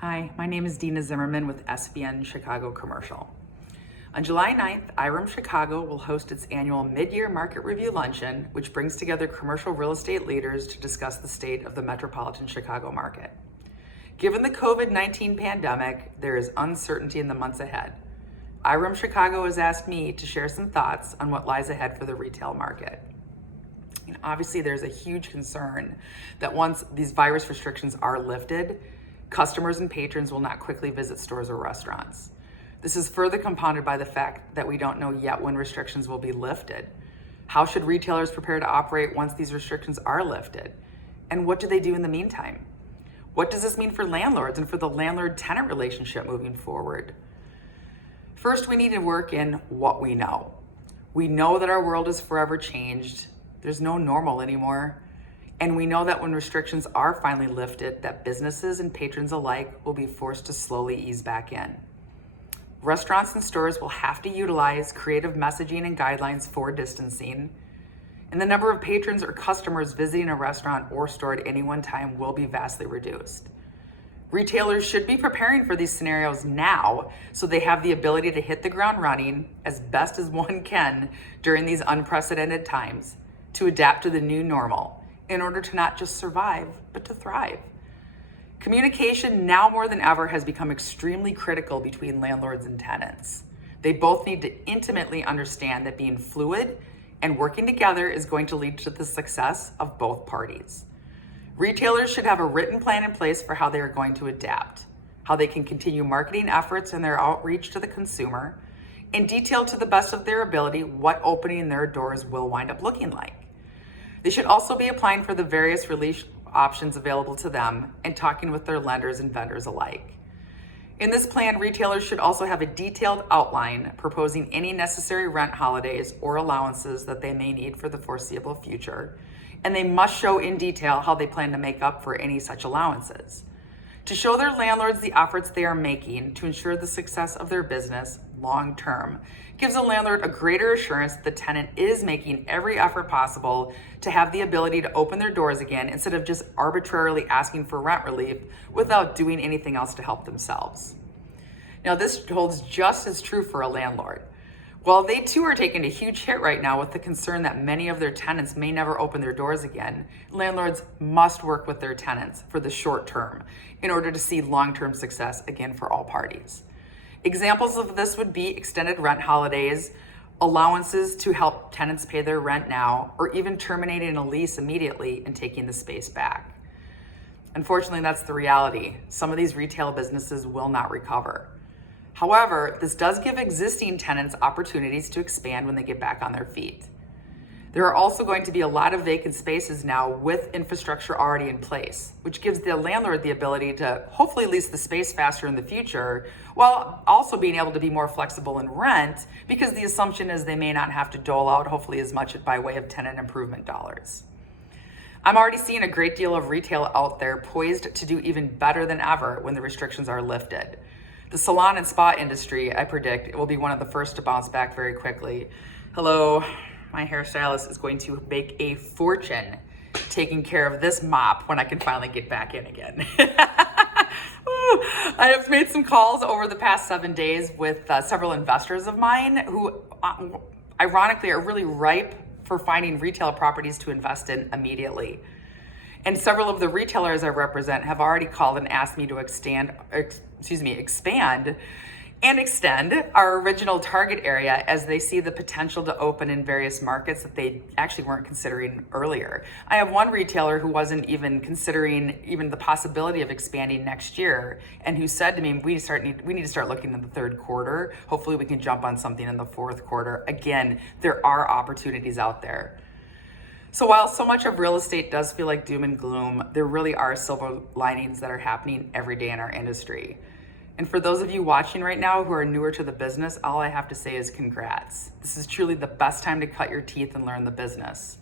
Hi, my name is Deena Zimmerman with SVN Chicago Commercial. On July 9th, IREM Chicago will host its annual Mid-Year Market Review Luncheon, which brings together commercial real estate leaders to discuss the state of the metropolitan Chicago market. Given the COVID-19 pandemic, there is uncertainty in the months ahead. IREM Chicago has asked me to share some thoughts on what lies ahead for the retail market. And obviously, there's a huge concern that once these virus restrictions are lifted, customers and patrons will not quickly visit stores or restaurants. This is further compounded by the fact that we don't know yet when restrictions will be lifted. How should retailers prepare to operate once these restrictions are lifted? And what do they do in the meantime? What does this mean for landlords and for the landlord-tenant relationship moving forward? First, we need to work in what we know. We know that our world is forever changed. There's no normal anymore. And we know that when restrictions are finally lifted, that businesses and patrons alike will be forced to slowly ease back in. Restaurants and stores will have to utilize creative messaging and guidelines for distancing, and the number of patrons or customers visiting a restaurant or store at any one time will be vastly reduced. Retailers should be preparing for these scenarios now so they have the ability to hit the ground running as best as one can during these unprecedented times to adapt to the new normal, in order to not just survive, but to thrive. Communication now more than ever has become extremely critical between landlords and tenants. They both need to intimately understand that being fluid and working together is going to lead to the success of both parties. Retailers should have a written plan in place for how they are going to adapt, how they can continue marketing efforts and their outreach to the consumer, and detail to the best of their ability what opening their doors will wind up looking like. They should also be applying for the various relief options available to them and talking with their lenders and vendors alike. In this plan, retailers should also have a detailed outline proposing any necessary rent holidays or allowances that they may need for the foreseeable future, and they must show in detail how they plan to make up for any such allowances. To show their landlords the efforts they are making to ensure the success of their business long term gives a landlord a greater assurance that the tenant is making every effort possible to have the ability to open their doors again instead of just arbitrarily asking for rent relief without doing anything else to help themselves. Now, this holds just as true for a landlord. While they too are taking a huge hit right now with the concern that many of their tenants may never open their doors again, landlords must work with their tenants for the short term in order to see long-term success again for all parties. Examples of this would be extended rent holidays, allowances to help tenants pay their rent now, or even terminating a lease immediately and taking the space back. Unfortunately, that's the reality. Some of these retail businesses will not recover. However, this does give existing tenants opportunities to expand when they get back on their feet. There are also going to be a lot of vacant spaces now with infrastructure already in place, which gives the landlord the ability to hopefully lease the space faster in the future, while also being able to be more flexible in rent, because the assumption is they may not have to dole out hopefully as much by way of tenant improvement dollars. I'm already seeing a great deal of retail out there poised to do even better than ever when the restrictions are lifted. The salon and spa industry, I predict, will be one of the first to bounce back very quickly. Hello, my hairstylist is going to make a fortune taking care of this mop when I can finally get back in again. I have made some calls over the past 7 days with several investors of mine who, ironically, are really ripe for finding retail properties to invest in immediately. And several of the retailers I represent have already called and asked me to expand and extend our original target area as they see the potential to open in various markets that they actually weren't considering earlier. I have one retailer who wasn't even considering even the possibility of expanding next year, and who said to me, we need to start looking in the third quarter. Hopefully we can jump on something in the fourth quarter. Again, there are opportunities out there. So while so much of real estate does feel like doom and gloom, there really are silver linings that are happening every day in our industry. And for those of you watching right now who are newer to the business, all I have to say is congrats. This is truly the best time to cut your teeth and learn the business.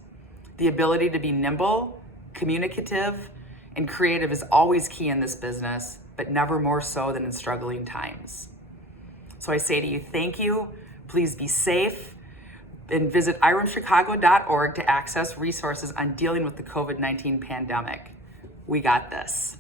The ability to be nimble, communicative, and creative is always key in this business, but never more so than in struggling times. So I say to you, thank you. Please be safe. And visit iremchicago.org to access resources on dealing with the COVID-19 pandemic. We got this.